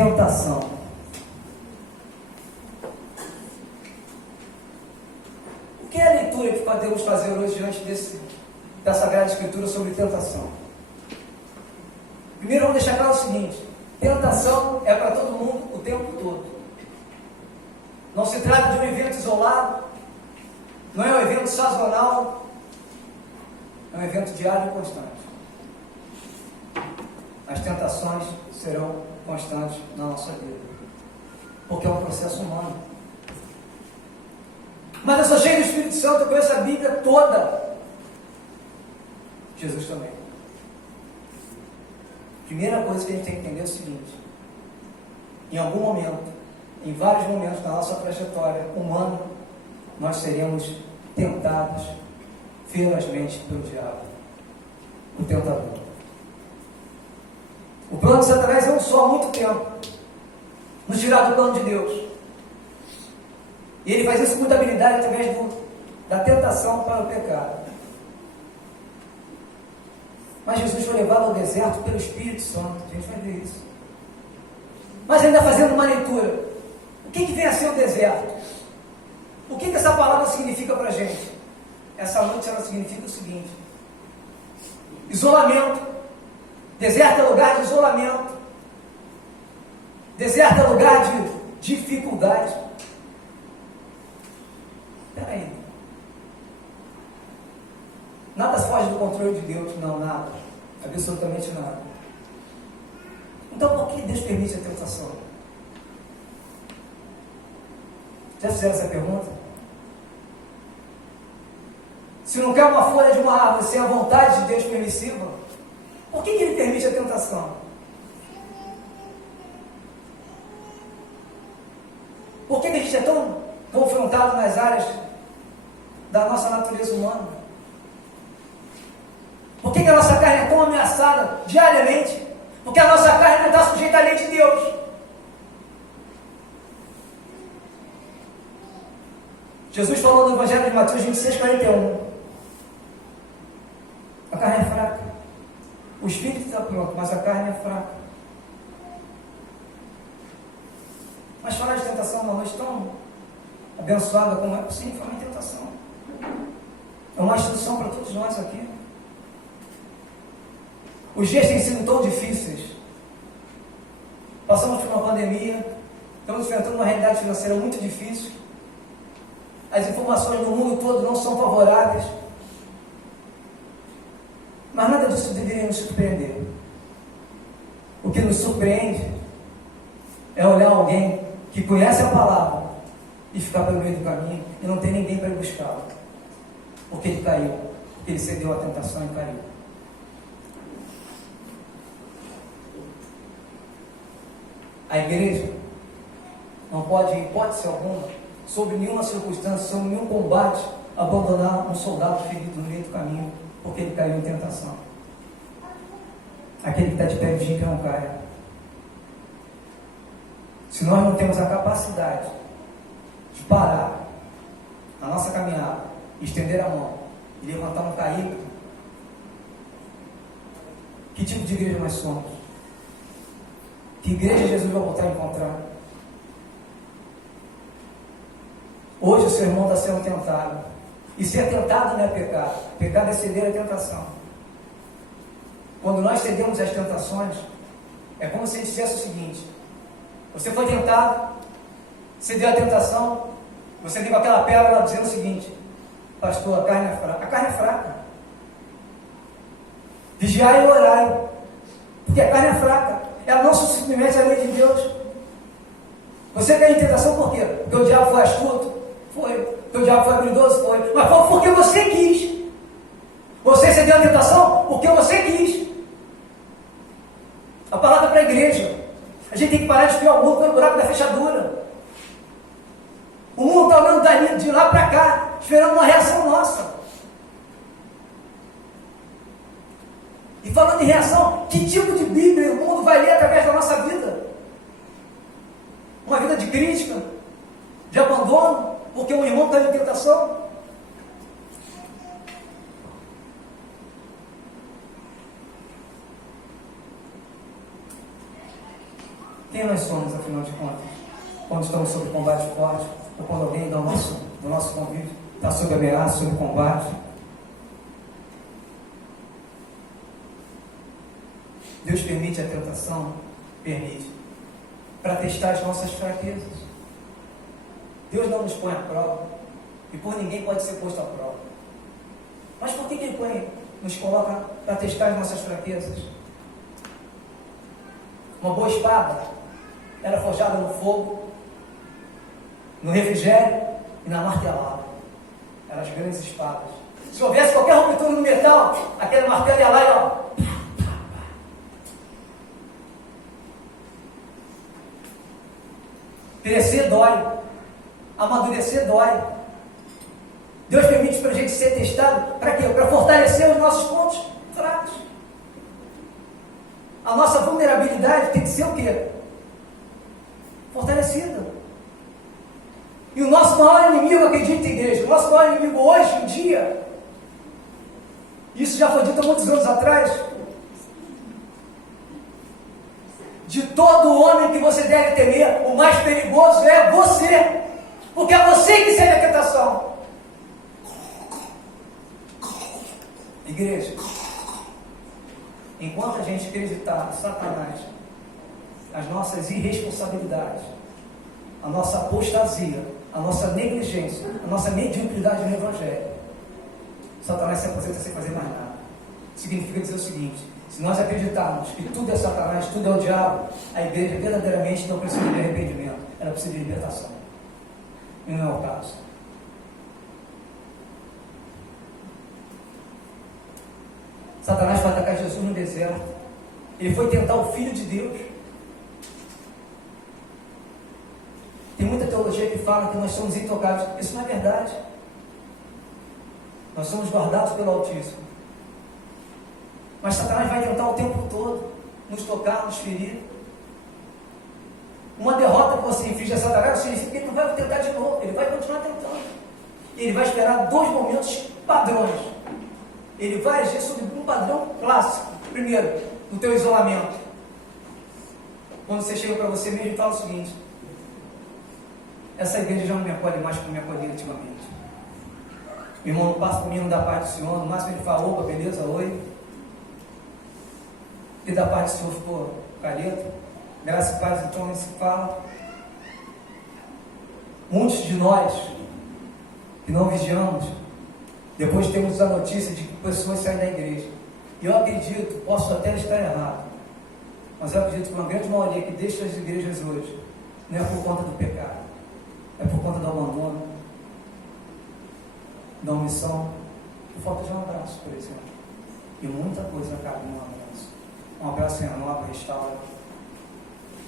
tentação. O que é a leitura que podemos fazer hoje diante da Sagrada Escritura sobre tentação? Primeiro, vamos deixar claro o seguinte: tentação é para todo mundo o tempo todo. Não se trata de um evento isolado, não é um evento sazonal, é um evento diário e constante. As tentações serão constantes na nossa vida, porque é um processo humano. Mas eu sou cheio do Espírito Santo, eu conheço a Bíblia toda. Jesus também. Primeira coisa que a gente tem que entender é o seguinte: em algum momento, em vários momentos da nossa trajetória humana, nós seremos tentados ferozmente pelo diabo, o tentador. O plano de Satanás é um só há muito tempo: nos tirar do plano de Deus. E ele faz isso com muita habilidade através da tentação para o pecado. Mas Jesus foi levado ao deserto pelo Espírito Santo. A gente vai ver isso. Mas ainda fazendo uma leitura, o que vem a ser o deserto? O que essa palavra significa para a gente? Essa noite ela significa o seguinte: isolamento. Deserto é lugar de isolamento. Deserto é lugar de dificuldade. Espera aí. Nada foge do controle de Deus. Não, nada. Absolutamente nada. Então por que Deus permite a tentação? Já fizeram essa pergunta? Se não quer uma folha de uma árvore sem a vontade de Deus permissiva, por que Ele permite a tentação? Por que a gente é tão confrontado nas áreas da nossa natureza humana? Por que a nossa carne é tão ameaçada diariamente? Porque a nossa carne não está sujeita à lei de Deus. Jesus falou no Evangelho de Mateus 26:41. A carne é fraca. O espírito está pronto, mas a carne é fraca. Mas falar de tentação uma noite tão abençoada como é possível, falar em tentação. É uma instrução para todos nós aqui. Os dias têm sido tão difíceis. Passamos por uma pandemia, estamos enfrentando uma realidade financeira muito difícil. As informações no mundo todo não são favoráveis. Mas nada disso deveria nos surpreender. O que nos surpreende é olhar alguém que conhece a palavra e ficar pelo meio do caminho e não tem ninguém para ir buscá-lo. Porque ele caiu, porque ele cedeu à tentação e caiu. A igreja não pode, em hipótese alguma, sob nenhuma circunstância, sob nenhum combate, abandonar um soldado ferido no meio do caminho, porque ele caiu em tentação. Aquele que está de pé vigia que não caia. Se nós não temos a capacidade de parar a nossa caminhada, estender a mão e levantar um caído, que tipo de igreja nós somos? Que igreja Jesus vai voltar a encontrar? Hoje o seu irmão está sendo tentado. E ser tentado não é pecado. Pecado é ceder à tentação. Quando nós cedemos às tentações, é como se a gente dissesse o seguinte: você foi tentado, cedeu à tentação, você deu aquela pérola dizendo o seguinte: pastor, a carne é fraca. A carne é fraca. Vigiai e orai, porque a carne é fraca. Ela não se submete à lei de Deus. Você caiu em tentação por quê? Porque o diabo foi astuto? Foi. Porque o diabo foi habilidoso? Foi. Mas foi porque você quis. Você cedeu à tentação porque você quis. A palavra é para a igreja. A gente tem que parar de espiar o mundo pelo buraco da fechadura. O mundo está olhando de lá para cá, esperando uma reação nossa. E falando em reação, que tipo de Bíblia o mundo vai ler através da nossa vida? Uma vida de crítica, de abandono, porque um irmão está em tentação? Quem nós somos, afinal de contas? Quando estamos sob combate forte, ou quando alguém do nosso convívio está sob ameaça, sob combate? Deus permite a tentação? Permite. Para testar as nossas fraquezas. Deus não nos põe à prova. E por ninguém pode ser posto à prova. Mas por que Ele nos coloca para testar as nossas fraquezas? Uma boa espada era forjada no fogo, no refrigério e na martelada. Eram as grandes espadas. Se houvesse qualquer ruptura no metal, aquele martelo ia lá e ó. Crescer dói, amadurecer dói. Deus permite para a gente ser testado, para quê? Para fortalecer os nossos pontos fracos. A nossa vulnerabilidade tem que ser o quê? Fortalecida. E o nosso maior inimigo, acredita, igreja, o nosso maior inimigo hoje em dia, isso já foi dito há muitos anos atrás, de todo homem que você deve temer, o mais perigoso é você, porque é você que cede a tentação. Igreja, enquanto a gente acreditar em Satanás, as nossas irresponsabilidades, a nossa apostasia, a nossa negligência, a nossa mediocridade no Evangelho, Satanás se aposenta sem fazer mais nada. Significa dizer o seguinte: se nós acreditarmos que tudo é Satanás, tudo é o diabo, a igreja verdadeiramente não precisa de arrependimento, ela precisa de libertação. E não é o caso. Satanás foi atacar Jesus no deserto. Ele foi tentar o Filho de Deus. Tem muita teologia que fala que nós somos intocáveis. Isso não é verdade. Nós somos guardados pelo Altíssimo. Mas Satanás vai tentar o tempo todo nos tocar, nos ferir. Uma derrota que você inflige a Satanás significa que ele não vai tentar de novo. Ele vai continuar tentando. Ele vai esperar dois momentos padrões. Ele vai agir sobre um padrão clássico. Primeiro, no teu isolamento. Quando você chega para você mesmo e fala o seguinte: essa igreja já não me acolhe mais como me acolhia antigamente. Meu irmão não passa por mim, não dá parte do Senhor. No máximo ele fala: opa, beleza, oi. E da parte do Senhor ficou careta. Graça e paz, então, não se fala. Muitos de nós que não vigiamos, depois temos a notícia de que pessoas saem da igreja. E eu acredito, posso até estar errado, mas eu acredito que uma grande maioria que deixa as igrejas hoje não é por conta do pecado, é por conta do abandono, da omissão, por falta de um abraço, por exemplo. E muita coisa acaba em um abraço. Um abraço renova, restaura.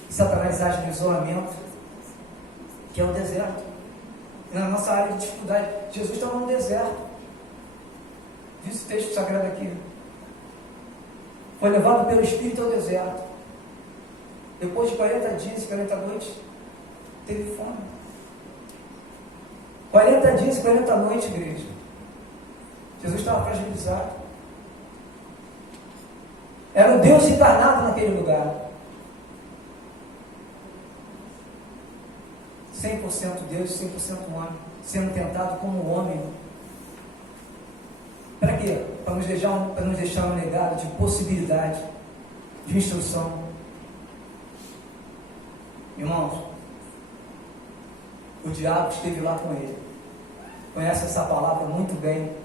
E Satanás age no isolamento, que é o deserto. E na nossa área de dificuldade, Jesus estava no deserto. Diz o texto sagrado aqui. Foi levado pelo Espírito ao deserto. Depois de 40 dias e 40 noites, teve fome. 40 dias e 40 noites, igreja. Jesus estava fragilizado. Era o Deus encarnado naquele lugar. 100% Deus, 100% homem, sendo tentado como homem. Para quê? Para nos deixar um legado de possibilidade, de instrução. Irmãos, o diabo esteve lá com ele. Conhece essa palavra muito bem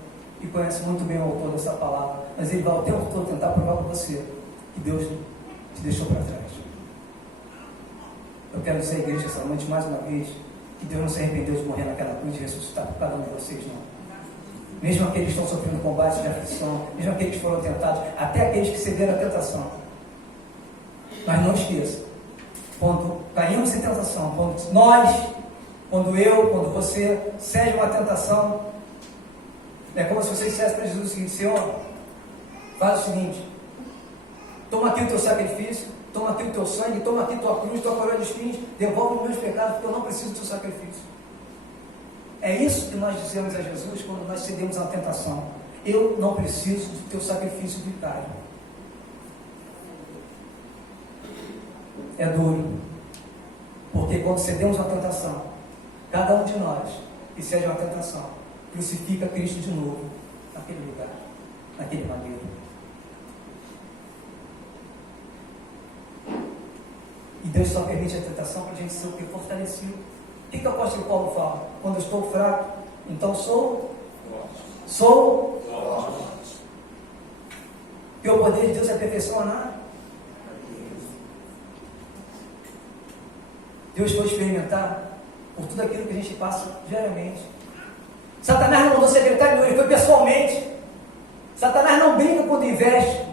e conhece muito bem o autor dessa palavra, mas ele vai o tempo todo tentar provar para você que Deus te deixou para trás. Eu quero dizer à igreja essa noite mais uma vez que Deus não se arrependeu de morrer naquela cruz e ressuscitar por cada um de vocês, não. Mesmo aqueles que estão sofrendo combate de aflição, mesmo aqueles que foram tentados, até aqueles que cederam à tentação. Mas não esqueça, quando caímos em tentação, quando você cede uma tentação, é como se você dissesse para Jesus o seguinte: Senhor, faz o seguinte, toma aqui o teu sacrifício, toma aqui o teu sangue, toma aqui tua cruz, tua coroa de espinhos, devolve os meus pecados, porque eu não preciso do teu sacrifício. É isso que nós dizemos a Jesus quando nós cedemos à tentação: eu não preciso do teu sacrifício vitário. é duro, porque quando cedemos à tentação, cada um de nós que cede a uma tentação, crucifica Cristo de novo, naquele lugar, naquele madeiro. E Deus só permite a tentação para a gente ser o que? Fortalecido. O que o apóstolo Paulo fala? Quando eu estou fraco, então sou. Porque o poder de Deus é perfeição, nada. Deus foi experimentar por tudo aquilo que a gente passa diariamente. Satanás não mandou secretário, ele foi pessoalmente. Satanás não brinca quando investe.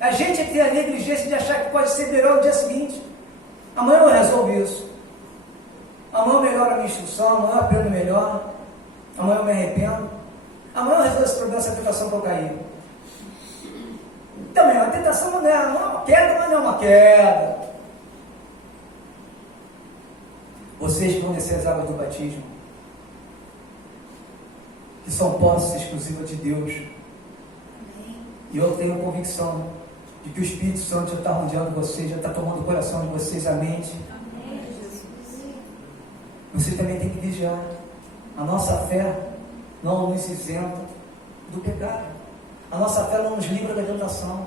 A gente tem a negligência de achar que pode ser melhor no dia seguinte. Amanhã eu resolvo isso. Amanhã eu melhoro a minha instrução, amanhã eu aprendo melhor. Amanhã eu me arrependo. Amanhã eu resolvo esse problema, essa tentação que eu caí. Também, a tentação não é uma queda, mas não é uma queda. Vocês que vão descer as águas do batismo, que são posse exclusiva de Deus. E eu tenho convicção de que o Espírito Santo já está rodeando vocês, já está tomando o coração de vocês, a mente. Você também tem que vigiar. A nossa fé não nos isenta do pecado. A nossa fé não nos livra da tentação.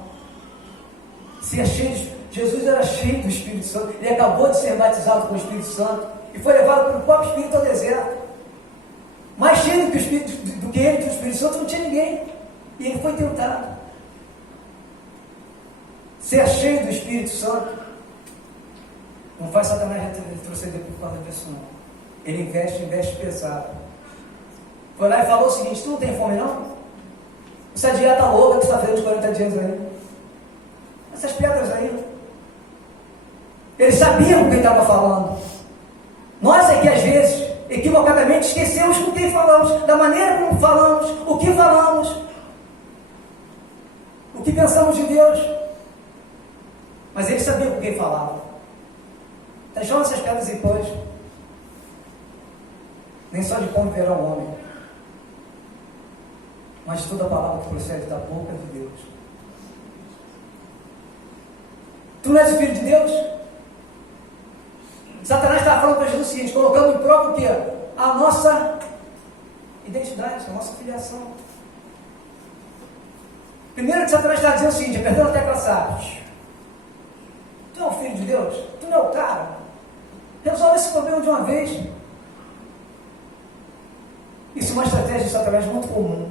Se é Jesus era cheio do Espírito Santo. Ele acabou de ser batizado com o Espírito Santo e foi levado pelo próprio Espírito ao deserto. Mais cheio do que ele, do Espírito Santo, não tinha ninguém. E ele foi tentado. Ser cheio do Espírito Santo não faz Satanás retroceder por causa disso, não. Ele investe pesado. Foi lá e falou o seguinte: tu não tem fome, não? Essa dieta louca que você está fazendo de 40 dias aí, essas pedras aí. Eles sabiam o que ele estava falando. Nós é que às vezes, equivocadamente, esquecemos com quem falamos, da maneira como falamos, o que pensamos de Deus. Mas eles sabiam com quem falavam. Transforma essas pedras em pães. Nem só de pão viverá o homem, mas de toda a palavra que procede da boca de Deus. Tu não és o Filho de Deus? Satanás estava falando para Jesus o seguinte, colocando em prova o quê? A nossa identidade, a nossa filiação. Primeiro que Satanás está dizendo o seguinte, apertando a tecla SAP. Tu é o Filho de Deus? Tu não é o cara? Resolve esse problema de uma vez. Isso é uma estratégia de Satanás muito comum.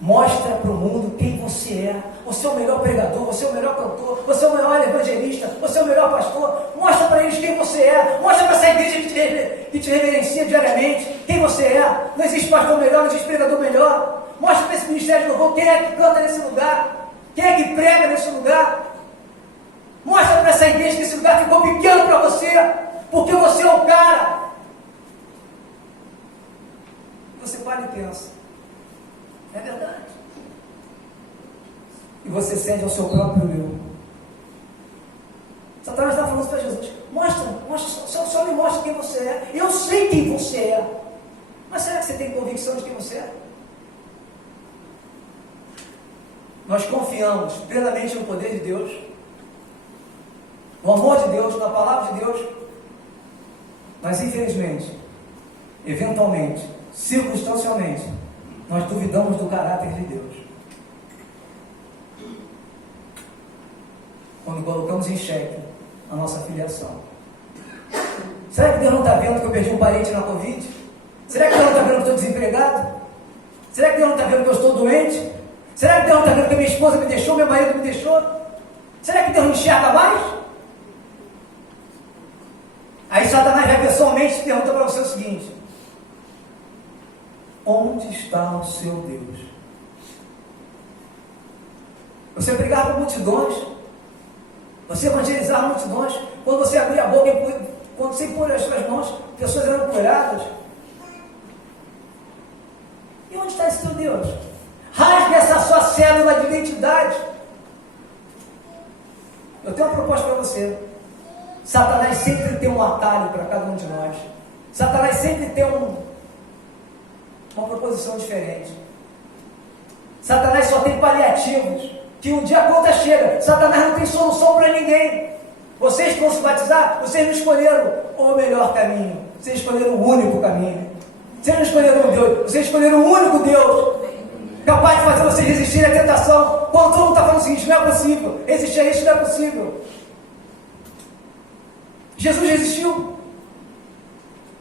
Mostra para o mundo quem você é. Você é o melhor pregador, você é o melhor cantor, você é o melhor evangelista, você é o melhor pastor. Mostra para eles quem você é. Mostra para essa igreja que te reverencia diariamente quem você é. Não existe pastor melhor, não existe pregador melhor. Mostra para esse ministério de louvor quem é que canta nesse lugar, quem é que prega nesse lugar. Mostra para essa igreja que esse lugar ficou pequeno para você, porque você é o cara. Você para e pensa, é verdade. E você cede ao seu próprio eu. Satanás está falando para Jesus, só me mostra quem você é. Eu sei quem você é. Mas será que você tem convicção de quem você é? Nós confiamos plenamente no poder de Deus, no amor de Deus, na palavra de Deus. Mas infelizmente, eventualmente, circunstancialmente, nós duvidamos do caráter de Deus. Quando colocamos em xeque a nossa filiação. Será que Deus não está vendo que eu perdi um parente na Covid? Será que Deus não está vendo que eu estou desempregado? Será que Deus não está vendo que eu estou doente? Será que Deus não está vendo que minha esposa me deixou, meu marido me deixou? Será que Deus não enxerga mais? Aí Satanás vai pessoalmente e pergunta para você o seguinte: onde está o seu Deus? Você pregar para multidões, você evangelizar multidões, quando você abrir a boca, quando você impor as suas mãos, pessoas eram curadas. E onde está esse teu Deus? Rasgue essa sua célula de identidade. Eu tenho uma proposta para você. Satanás sempre tem um atalho para cada um de nós. Satanás sempre tem uma proposição diferente. Satanás só tem paliativos, que um dia a conta chega. Satanás não tem solução para ninguém. Vocês que vão se batizar, vocês não escolheram o melhor caminho, vocês escolheram o único caminho. Vocês não escolheram Deus, vocês escolheram o único Deus, capaz de fazer vocês resistirem à tentação. Quando todo mundo está falando o seguinte, não é possível, resistir a isso não é possível. Jesus resistiu,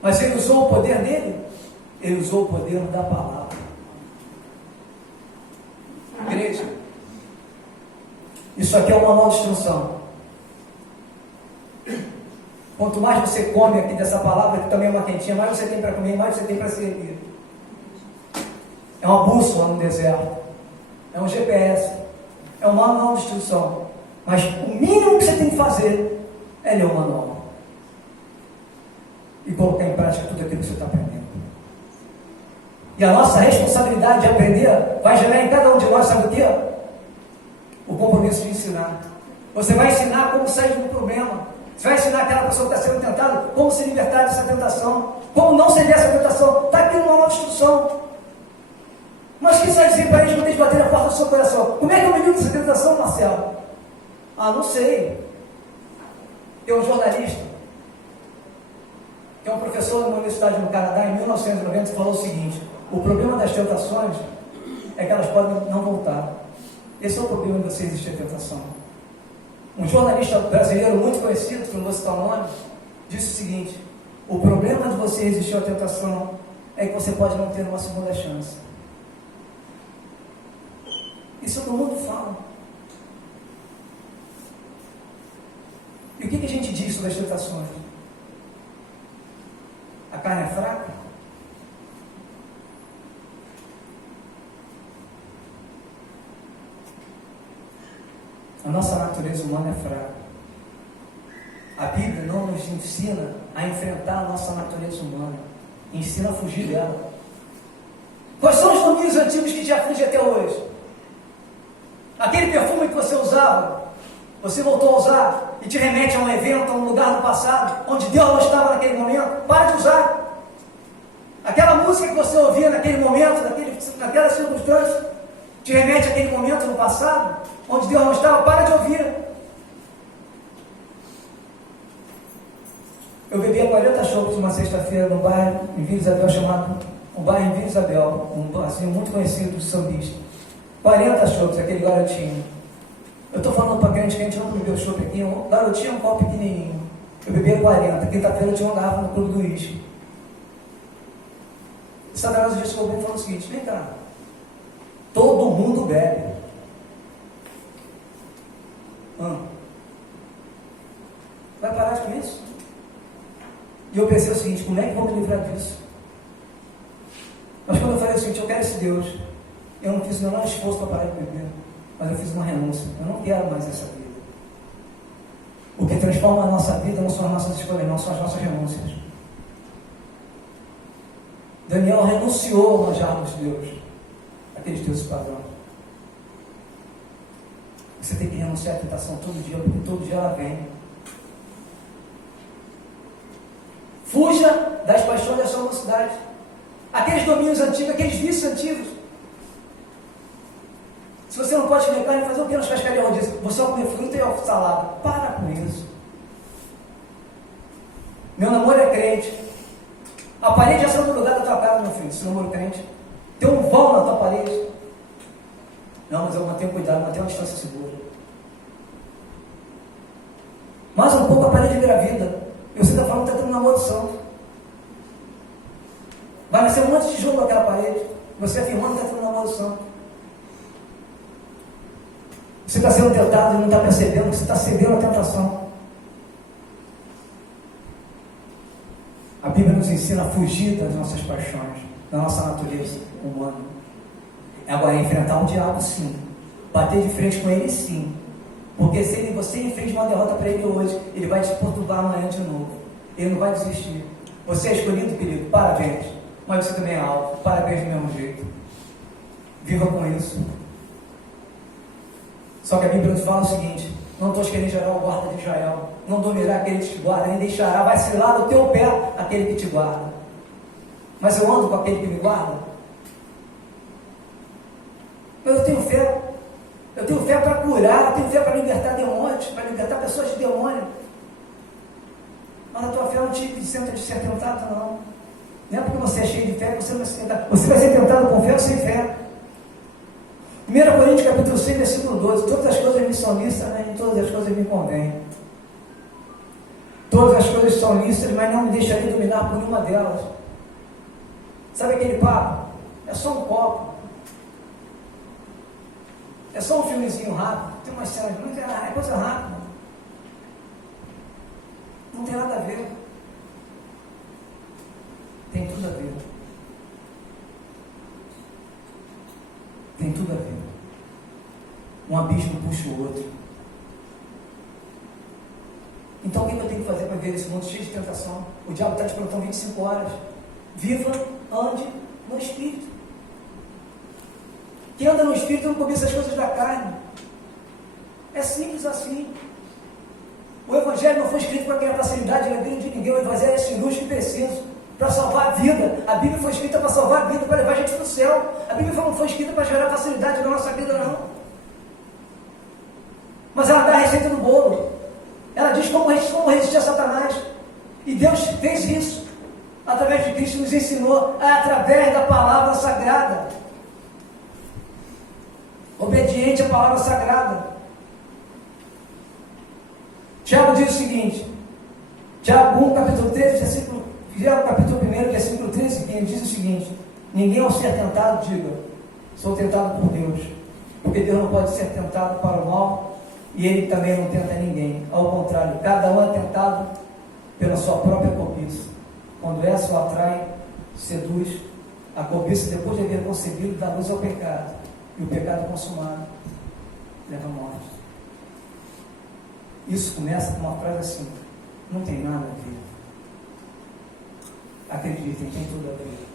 mas ele usou o poder dele, ele usou o poder da palavra. Igreja, isso aqui é uma manual de instrução. Quanto mais você come aqui dessa palavra, que também é uma quentinha, mais você tem para comer, mais você tem para servir. É uma bússola no deserto, é um GPS, é um manual de instrução. Mas o mínimo que você tem que fazer é ler o manual e colocar em prática tudo aquilo que você está aprendendo. E a nossa responsabilidade de aprender vai gerar em cada um de nós, sabe o quê? O compromisso de ensinar. Você vai ensinar como sair do problema. Você vai ensinar aquela pessoa que está sendo tentada como se libertar dessa tentação, como não ceder essa tentação. Está aqui numa nova instrução. Mas o que você vai dizer para eles quando eles baterem a porta do seu coração? Como é que eu me livro dessa tentação, Marcelo? Ah, não sei. Tem um jornalista, que é um professor na Universidade no Canadá, em 1990, falou o seguinte: o problema das tentações é que elas podem não voltar. Esse é o problema de você existir a tentação. Um jornalista brasileiro muito conhecido, que não vou citar o nome, disse o seguinte: o problema de você resistir à tentação é que você pode não ter uma segunda chance. Isso todo mundo fala. E o que a gente diz sobre as tentações? A carne é fraca? A nossa natureza humana é fraca. A Bíblia não nos ensina a enfrentar a nossa natureza humana, ensina a fugir dela. Quais são os domínios antigos que te afligem até hoje? Aquele perfume que você usava, você voltou a usar e te remete a um evento, a um lugar no passado, onde Deus não estava naquele momento, para de usar. Aquela música que você ouvia naquele momento, naquela circunstância, te remete àquele momento no passado, onde Deus não estava, para de ouvir. Eu bebi 40 chopps uma sexta-feira no bairro em Vila Isabel, chamado um bairro em Vila Isabel, um barzinho muito conhecido do sambista. 40 chopps, aquele garotinho. Eu estou falando para crente que a gente não bebeu chopp aqui, um garotinho, um copo pequenininho. Eu bebi 40, quinta-feira eu tinha uma garrafa no clube do uísque. E Satanás disse comigo e falou o seguinte: vem cá, todo mundo bebe. Vai parar com isso? E eu pensei o seguinte: como é que vou me livrar disso? Mas quando eu falei o seguinte: eu quero esse Deus, eu não fiz o menor esforço para parar de beber, mas eu fiz uma renúncia. Eu não quero mais essa vida. O que transforma a nossa vida não são as nossas escolhas, não são as nossas renúncias. Daniel renunciou a manjar dos deuses, aqueles deuses padrão. Você tem que renunciar à tentação todo dia, porque todo dia ela vem. Fuja das paixões da sua mocidade. Aqueles domínios antigos, aqueles vícios antigos. Se você não pode comer carne, fazer o que nas pescarias rodízias? Você vai comer fruta e salada. Para com isso. Meu namoro é crente. A parede já saiu do lugar da tua cara, meu filho. Se namoro é crente, tem um vão na tua parede. Não, mas eu mantenho cuidado, mantenho uma distância segura. Mais um pouco a parede vira vida. E você está falando que está tendo um namoro santo. Vai nascer um monte de tijolo naquela parede. Você afirmando que está tendo um namoro santo. Você está sendo tentado e não está percebendo que você está cedendo à tentação. A Bíblia nos ensina a fugir das nossas paixões, da nossa natureza humana. Agora, enfrentar o diabo, sim. Bater de frente com ele, sim. Porque se você enfrenta uma derrota para ele hoje, ele vai te perturbar amanhã de novo. Ele não vai desistir. Você é escolhido, querido, parabéns. Mas você também é alvo, parabéns do mesmo jeito. Viva com isso. Só que a Bíblia nos fala o seguinte: não todos querem gerar o guarda de Israel, não dormirá aquele que te guarda, nem deixará vacilar do teu pé aquele que te guarda. Mas eu ando com aquele que me guarda. Eu tenho fé. Eu tenho fé para curar, eu tenho fé para libertar demônios, para libertar pessoas de demônio. Mas a tua fé não te isenta de ser tentado, não. Não é porque você é cheio de fé que você não vai ser tentado. Você vai ser tentado com fé ou sem fé. 1 Coríntios capítulo 6, versículo 12. Todas as coisas me são lícitas, né? E todas as coisas me convêm. Todas as coisas são lícitas, mas não me deixarei dominar por nenhuma delas. Sabe aquele papo? É só um copo. É só um filmezinho rápido. Tem umas cenas, é coisa rápida. Não tem nada a ver. Tem tudo a ver. Tem tudo a ver. Um abismo puxa o outro. Então o que eu tenho que fazer para ver esse mundo cheio de tentação? O diabo está te perguntando 25 horas. Viva, ande no Espírito. Quem anda no Espírito não cobiça as coisas da carne. É simples assim. O Evangelho não foi escrito para ganhar facilidade na vida de ninguém. O Evangelho é cirúrgico e preciso para salvar a vida. A Bíblia foi escrita para salvar a vida, para levar a gente para o céu. A Bíblia não foi escrita para gerar facilidade na nossa vida, não. Mas ela dá a receita do bolo. Ela diz como resistir a Satanás. E Deus fez isso. Através de Cristo nos ensinou, através da palavra sagrada. Obediente à palavra sagrada. Tiago diz o seguinte, Tiago 1, capítulo 13, Tiago capítulo 1, versículo 13 e 15, diz o seguinte: ninguém ao ser tentado diga, sou tentado por Deus, porque Deus não pode ser tentado para o mal, e Ele também não tenta ninguém. Ao contrário, cada um é tentado pela sua própria cobiça. Quando essa o atrai, seduz, a cobiça, depois de haver concebido, dá luz ao pecado, e o pecado consumado leva à morte. Isso começa com uma frase assim: não tem nada a ver. Acreditem, tem tudo a ver.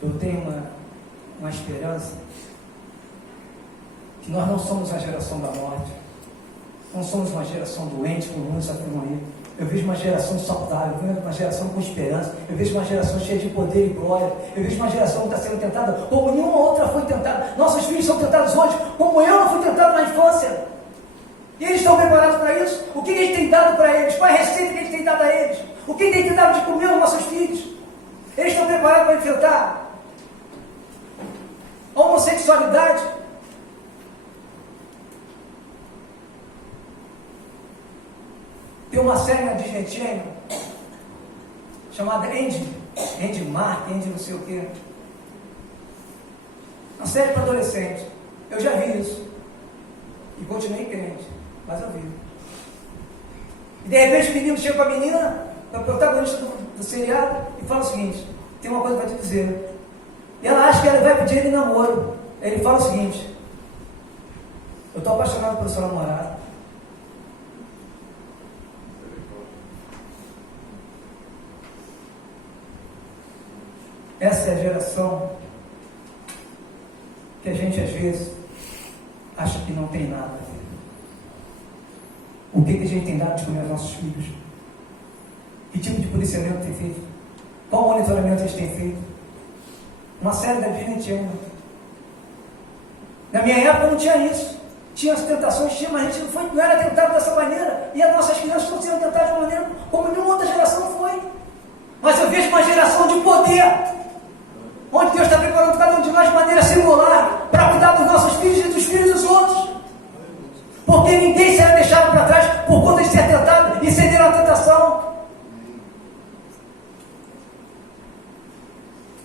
Eu tenho uma esperança que nós não somos a geração da morte, não somos uma geração doente, como muitos afirmam aí. Eu vejo uma geração saudável, eu vejo uma geração com esperança, eu vejo uma geração cheia de poder e glória, eu vejo uma geração que está sendo tentada como nenhuma outra foi tentada. Nossos filhos são tentados hoje como eu não fui tentado na infância. E eles estão preparados para isso? O que eles têm dado para eles? Qual é a receita que eles têm dado a eles? O que eles têm dado de comer aos nossos filhos? Eles estão preparados para enfrentar a homossexualidade? Tem uma série na Disney Channel chamada Andy Mark, Andy não sei o quê. Uma série para adolescentes. Eu já vi isso. E continuei crente, mas eu vi. E de repente o menino chega com a menina, a protagonista do seriado, e fala o seguinte: tem uma coisa para te dizer. E ela acha que ela vai pedir ele namoro. Ele fala o seguinte: eu estou apaixonado pelo seu namorado. Essa é a geração que a gente às vezes acha que não tem nada a ver. O que a gente tem dado de comer aos nossos filhos? Que tipo de policiamento tem feito? Qual monitoramento eles têm feito? Uma série da Disney Channel. Na minha época não tinha isso. Tinha as tentações, tinha, mas a gente não era tentado dessa maneira. E as nossas crianças estão sendo tentadas de uma maneira como nenhuma outra geração foi. Mas eu vejo uma geração de poder, onde Deus está preparando cada um de nós de maneira singular para cuidar dos nossos filhos e dos filhos dos outros. Porque ninguém será deixado para trás por conta de ser tentado e ceder à tentação.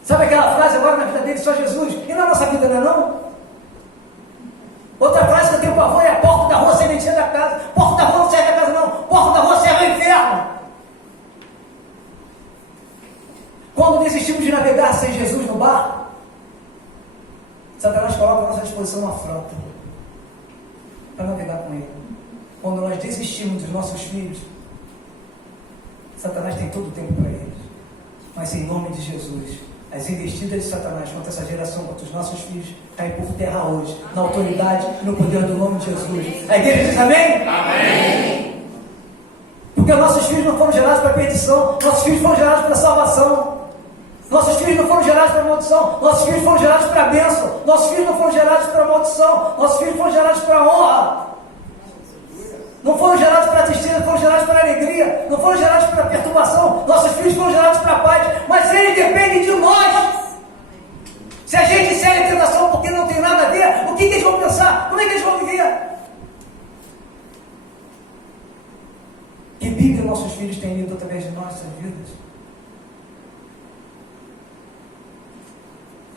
Sabe aquela frase agora na vida dele, só Jesus? E na nossa vida não é não? Outra frase que eu tenho pavor é: a porta da rua sementinha da casa. Porta da rua não serve a casa não, porta da rua serve ao inferno. Quando desistimos de navegar sem Jesus no barco, Satanás coloca à nossa disposição uma frota para navegar com ele. Quando nós desistimos dos nossos filhos, Satanás tem todo o tempo para eles. Mas em nome de Jesus, as investidas de Satanás contra essa geração, contra os nossos filhos, caem por terra hoje, na autoridade e no poder do nome de Jesus. A igreja diz amém? Amém! Porque nossos filhos não foram gerados para perdição, nossos filhos foram gerados para salvação. Nossos filhos não foram gerados para maldição, nossos filhos foram gerados para bênção, nossos filhos não foram gerados para maldição, nossos filhos foram gerados para honra. Não foram gerados para tristeza, alegria, não foram gerados para perturbação, nossos filhos foram gerados para paz, mas eles dependem de nós. Se a gente segue a tentação porque não tem nada a ver, o que eles vão pensar? Como é que eles vão viver? Que Bíblia nossos filhos têm lido através de nossas vidas?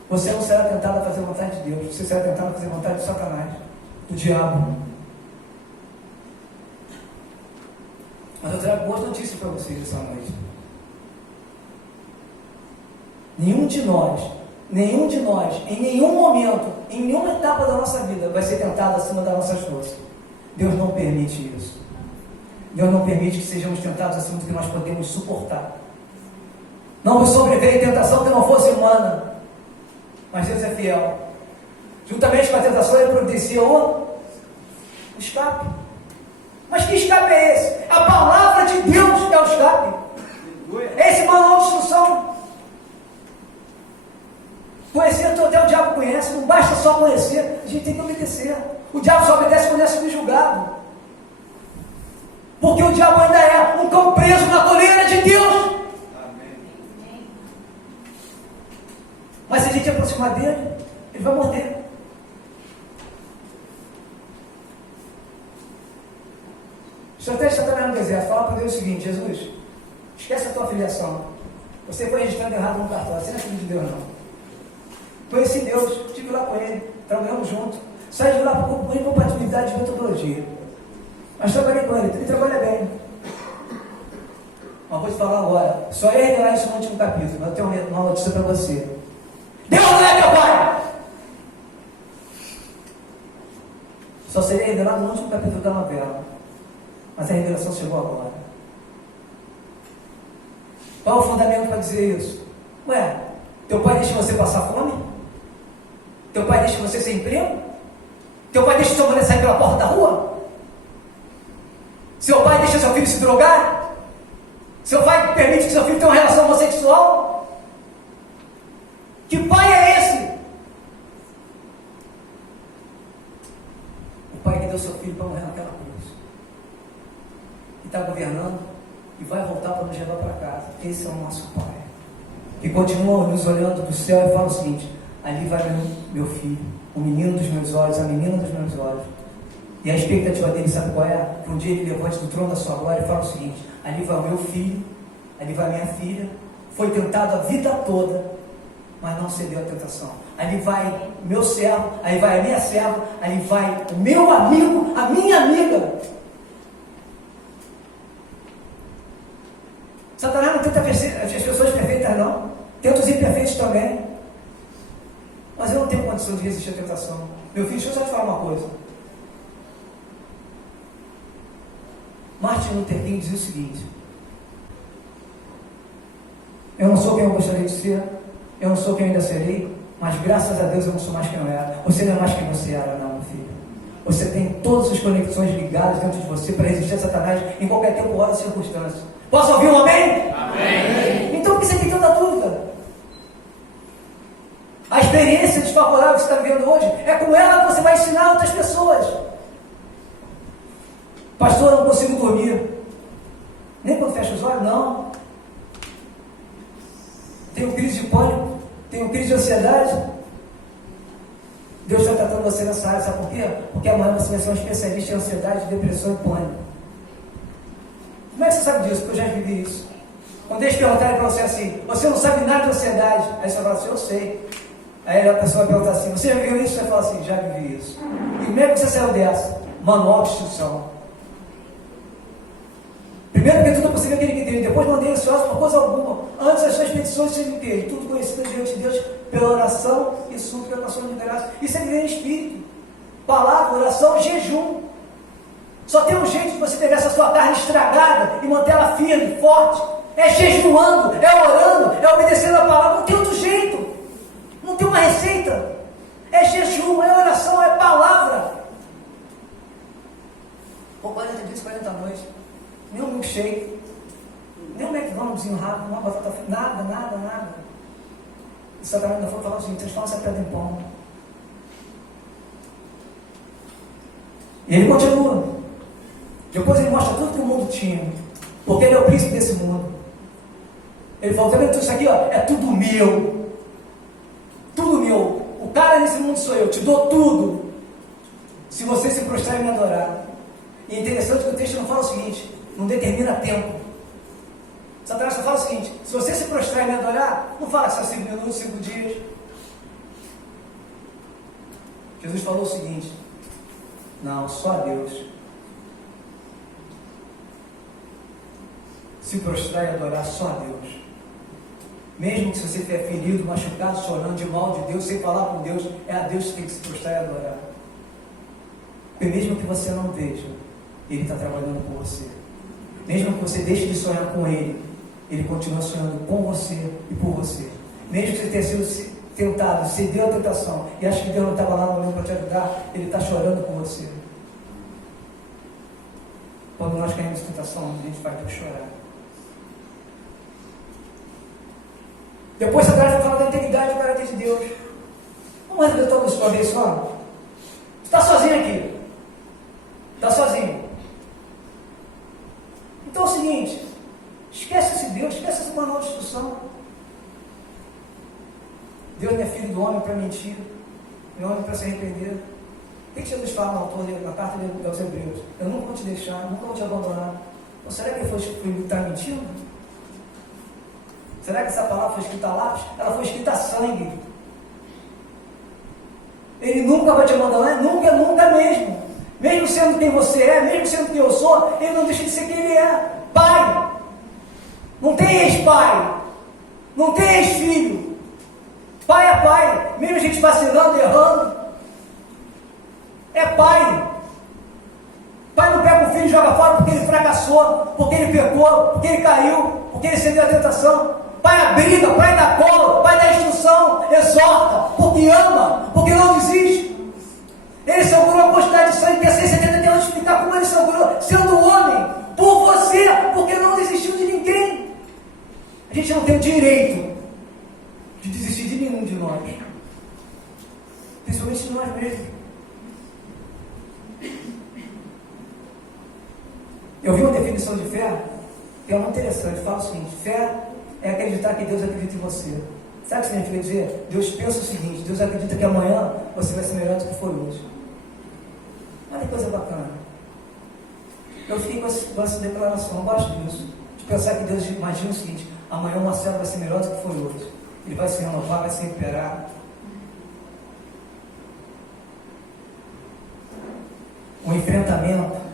Você não será tentado a fazer a vontade de Deus, você será tentado a fazer a vontade de Satanás, do diabo. Mas eu trago boas notícias para vocês essa noite. Nenhum de nós, em nenhum momento, em nenhuma etapa da nossa vida, vai ser tentado acima das nossas forças. Deus não permite isso. Deus não permite que sejamos tentados acima do que nós podemos suportar. Não nos sobreveio tentação que não fosse humana, mas Deus é fiel. Juntamente com a tentação, Ele providencia o escape. Mas que escape é esse? A palavra de Deus é o escape. É esse manual de instrução. Conhecer até o diabo conhece, não basta só conhecer, a gente tem que obedecer. O diabo só obedece quando é subjugado. Porque o diabo ainda é um cão preso na coleira de Deus. Amém. Mas se a gente aproximar dele, ele vai morder. O estratégia está trabalhando no deserto. Fala para Deus o seguinte: Jesus, esquece a tua filiação. Você foi registrado errado no cartório. Você não é filho de Deus, não. Conheci Deus, estive lá com Ele, trabalhamos junto. Saí de lá por incompatibilidade de metodologia. Mas trabalhei com Ele trabalha bem. Mas vou te falar agora, só ia revelar isso no último capítulo. Mas eu tenho uma notícia para você. Deus não é meu Pai! Só seria revelado no último capítulo da novela. Mas a revelação chegou agora. Qual é o fundamento para dizer isso? Ué, teu pai deixa você passar fome? Teu pai deixa você sem emprego? Teu pai deixa sua mulher sair pela porta da rua? Seu pai deixa seu filho se drogar? Seu pai permite que seu filho tenha uma relação homossexual? Que pai é esse? O pai que deu seu filho para morrer naquela cruz. E está governando e vai voltar para nos levar para casa. Esse é o nosso pai. Que continua nos olhando do céu e fala o seguinte: ali vai meu filho, o menino dos meus olhos, a menina dos meus olhos. E a expectativa dele, sabe qual é? Que um dia ele levante do trono da sua glória e fala o seguinte: ali vai o meu filho, ali vai a minha filha, foi tentado a vida toda, mas não cedeu à tentação. Ali vai o meu servo, ali vai a minha serva, ali vai o meu amigo, a minha amiga. Satanás não tenta as pessoas perfeitas, não. Tenta os imperfeitos também. Mas eu não tenho condição de resistir à tentação. Meu filho, deixa eu só te falar uma coisa. Martin Luther King dizia o seguinte: eu não sou quem eu gostaria de ser, eu não sou quem eu ainda serei, mas graças a Deus eu não sou mais quem eu era. Você não é mais quem você era, não, meu filho. Você tem todas as conexões ligadas dentro de você para resistir a Satanás em qualquer tempo, hora e circunstância. Posso ouvir um amém? Amém. Então por que você tem tanta dúvida? A experiência desfavorável que você está vivendo hoje, é com ela que você vai ensinar outras pessoas. Pastor, eu não consigo dormir. Nem quando fecha os olhos, não. Tenho crise de pânico, tenho crise de ansiedade. Deus está tratando você nessa área, sabe por quê? Porque amanhã você vai ser um especialista em ansiedade, depressão e pânico. Como é que você sabe disso? Porque eu já vivi isso. Quando eles perguntarem para você assim: você não sabe nada de ansiedade? Aí você fala assim: eu sei. Aí a pessoa vai perguntar assim: você já viu isso? Você vai falar assim: já vivi isso. E como é que você saiu dessa? Manual de instrução. Primeiro porque tudo é possível aquele que tem, depois mandei ansioso por coisa alguma. Antes as suas petições sejam o quê? Tudo conhecido diante de Deus pela oração e súplica com ação de graça. Isso é viver em espírito. Palavra, oração, jejum. Só tem um jeito de você pegar essa sua carne estragada e manter ela firme, forte. É jejuando, é orando, é obedecendo a palavra. Não tem outro jeito. Não tem uma receita. É jejum, é oração, é palavra. Por 40 dias, 40 noites. Nem um milkshake, nem um McDonald'zinho rápido, uma batata frita, nada. E Satanás ainda foi falar o seguinte: transforma essa pedra em pão. E ele continua. Depois ele mostra tudo que o mundo tinha. porque ele é o príncipe desse mundo. Ele falou, também tudo isso aqui, ó, é tudo meu. Tudo meu. O cara nesse mundo sou eu, te dou tudo. Se você se prostrar e me adorar. E é interessante que o texto não fala o seguinte, não determina tempo. Satanás só fala o seguinte, se você se prostrar e me adorar, não fala que são 5 minutos, 5 dias. Jesus falou o seguinte, não, só a Deus. Se prostrar e adorar só a Deus. Mesmo que você estiver ferido, machucado, chorando de mal de Deus, sem falar com Deus, é a Deus que tem que se prostrar e adorar. Porque mesmo que você não veja, Ele está trabalhando por você. Mesmo que você deixe de sonhar com Ele, Ele continua sonhando com você e por você. Mesmo que você tenha sido tentado, cedeu à tentação e acha que Deus não estava lá no momento para te ajudar, Ele está chorando por você. Quando nós caímos em tentação, a gente vai para chorar. Depois Satanás vai falar da integridade do caráter de Deus. Vamos resolver tudo isso uma vez só? Você está sozinho aqui. Está sozinho. Então é o seguinte, esquece esse Deus, esquece essa manual de instrução. Deus não é filho do homem para mentir, não é homem para se arrepender. O que Jesus fala no autor, na carta aos Hebreus? Eu nunca vou te deixar, nunca vou te abandonar. Ou será que ele foi estar mentindo? Será que essa palavra foi escrita a lápis? Ela foi escrita a sangue. Ele nunca vai te abandonar, nunca, nunca mesmo. Mesmo sendo quem você é, mesmo sendo quem eu sou, Ele não deixa de ser quem Ele é. Pai. Não tem ex-pai. Não tem ex-filho. Pai é pai. Mesmo a gente vacilando, errando. É pai. Pai não pega o filho e joga fora porque ele fracassou, porque ele pecou, porque ele caiu, porque ele cedeu à tentação. Pai abriga, pai dá colo, pai dá instrução, exorta, porque ama, porque não desiste. Ele sangrou a quantidade de sangue que é 170 tem onde explicar como ele sangrou, sendo homem, por você, porque não desistiu de ninguém. A gente não tem o direito de desistir de nenhum de nós, principalmente de nós mesmos. Eu vi uma definição de fé que é muito interessante. Fala o seguinte: fé é acreditar que Deus acredita em você. Sabe o que significa dizer? Deus pensa o seguinte: Deus acredita que amanhã você vai ser melhor do que foi hoje. Olha que coisa bacana. Eu fiquei com essa declaração, eu gosto disso. De pensar que Deus imagina o seguinte: amanhã o Marcelo vai ser melhor do que foi hoje. Ele vai se renovar, vai se recuperar. O enfrentamento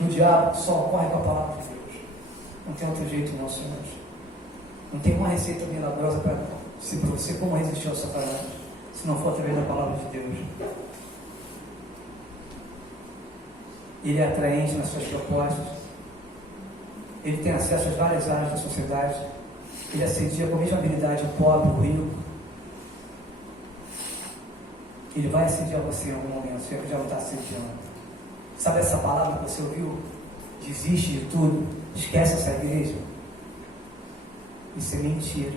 do diabo só ocorre com a palavra de Deus. Não tem outro jeito, não, senhores. Não tem uma receita milagrosa para você como resistir ao Satanás, se não for através da palavra de Deus. Ele é atraente nas suas propostas. Ele tem acesso às várias áreas da sociedade. Ele assedia com a mesma habilidade o pobre, o rico. Ele vai assediar você em algum momento, você já não está assediando. Sabe essa palavra que você ouviu? Desiste de tudo, esquece essa igreja. Isso é mentira.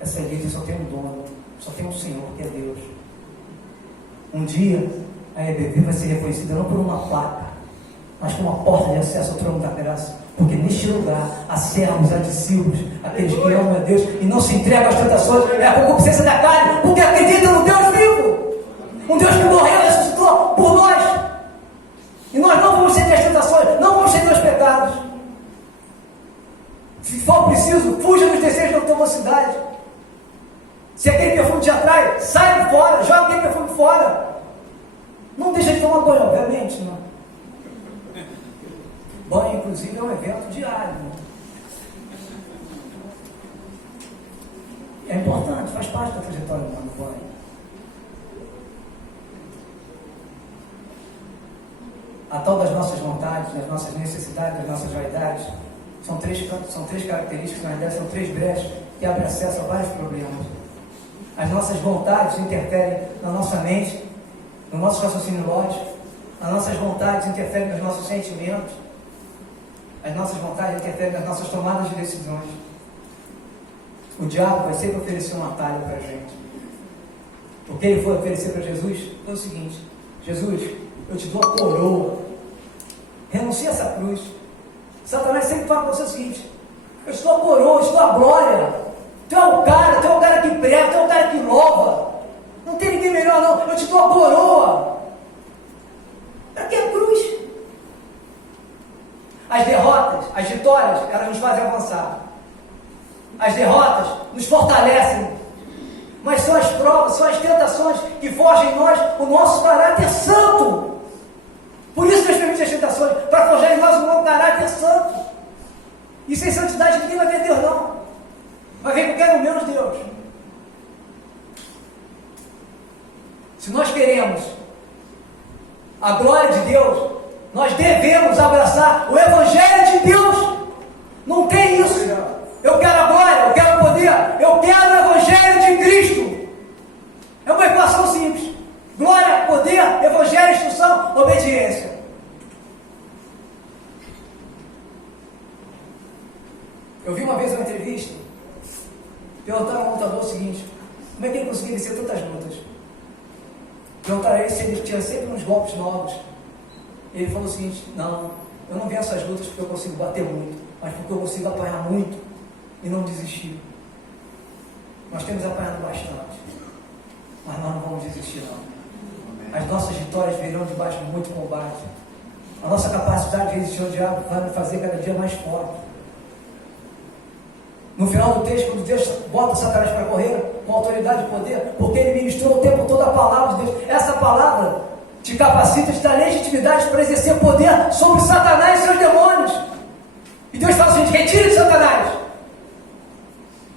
Essa igreja só tem um dono, só tem um Senhor, que é Deus. Um dia a EBV vai ser reconhecida não por uma placa, mas por uma porta de acesso ao trono da graça. Porque neste lugar há servos, há discípulos, aqueles que amam a Deus e não se entregam às tentações, é a concupiscência da carne, porque acreditam no Deus vivo. Um Deus que morreu e ressuscitou por nós. E nós não vamos ceder às tentações, não vamos ceder aos pecados. Se for preciso, fuja dos desejos da tua mocidade. Se aquele perfume te atrai, sai fora, joga aquele perfume fora. Não deixa de tomar banho, obviamente, não. Banho, inclusive, é um evento diário. É importante, faz parte da trajetória humana do banho. A tal das nossas vontades, das nossas necessidades, das nossas vaidades, são três características, na verdade são 3 brechas que abrem acesso a vários problemas. As nossas vontades interferem na nossa mente, no nosso raciocínio lógico. As nossas vontades interferem nos nossos sentimentos. As nossas vontades interferem nas nossas tomadas de decisões. O diabo vai sempre oferecer um atalho para a gente. O que ele foi oferecer para Jesus foi o seguinte: Jesus, eu te dou a coroa. Renuncia essa cruz. Satanás sempre fala para você o seguinte: eu estou a coroa, eu estou a glória, tu é o cara que prega, tu é o cara que louva, não tem ninguém melhor não, eu te dou a coroa. Para que a cruz? As derrotas, as vitórias, elas nos fazem avançar. As derrotas nos fortalecem. Mas são as provas, são as tentações que forjam em nós o nosso caráter santo. Por isso Deus permite as tentações, para forjar em nós um novo caráter santo. E sem santidade ninguém vai ver Deus não. Vai ver qualquer um menos Deus. Se nós queremos a glória de Deus, nós devemos abraçar o Evangelho de Deus. Não tem isso. Eu quero a glória, eu quero o poder, eu quero o Evangelho de Cristo. É uma equação simples. Glória, poder, Evangelho, instrução, obediência. Eu vi uma vez uma entrevista, perguntaram ao lutador o seguinte: como é que ele conseguia vencer tantas lutas? Perguntaram a ele se ele tinha sempre uns golpes novos. Ele falou o seguinte: não, eu não venço as lutas porque eu consigo bater muito, mas porque eu consigo apanhar muito e não desistir. Nós temos apanhado bastante, mas nós não vamos desistir não. As nossas vitórias virão debaixo de muito combate. A nossa capacidade de resistir ao diabo vai nos fazer cada dia mais forte. No final do texto, quando Deus bota Satanás para correr com autoridade e poder, porque ele ministrou o tempo todo a palavra de Deus, essa palavra te capacita, te dá legitimidade para exercer poder sobre Satanás e seus demônios. E Deus fala assim: retire de Satanás.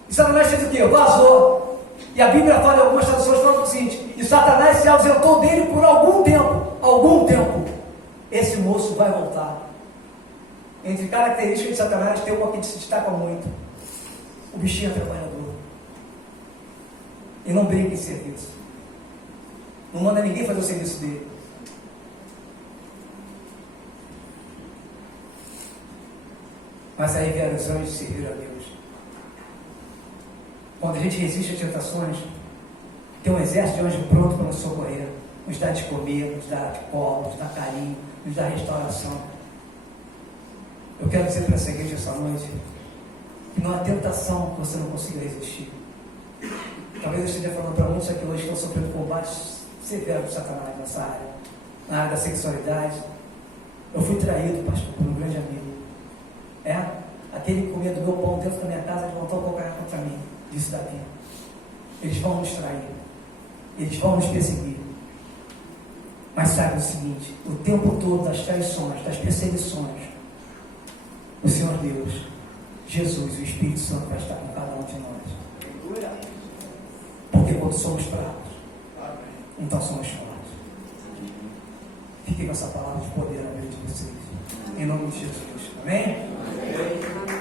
E Satanás fez o quê? Vazou. E a Bíblia fala, algumas traduções falam o seguinte: e Satanás se ausentou dele por algum tempo. Algum tempo. Esse moço vai voltar. Entre características de Satanás tem uma que se destaca muito: o bichinho é trabalhador. E não brinca em serviço. Não manda ninguém fazer o serviço dele. Mas aí vieram os anjos servir a Deus. Quando a gente resiste às tentações, tem um exército de anjos pronto para nos socorrer, nos dar de comer, nos dar de colo, nos dar carinho, nos dar restauração. Eu quero dizer para essa igreja essa noite que não há tentação que você não consiga resistir. Talvez eu esteja falando para muitos aqui hoje que estão sofrendo combates severos de Satanás nessa área, na área da sexualidade. Eu fui traído, pastor, por um grande amigo. Aquele que comia do meu pão dentro da minha casa levantou o calcanhar contra mim, disse Davi. Eles vão nos trair, eles vão nos perseguir. Mas saiba o seguinte: o tempo todo das traições, das perseguições, o Senhor Deus, Jesus, o Espírito Santo vai estar com cada um de nós. Porque quando somos fracos, então somos fortes. Fiquem com essa palavra de poder na vida de vocês. Em nome de Jesus. Amém? Amém.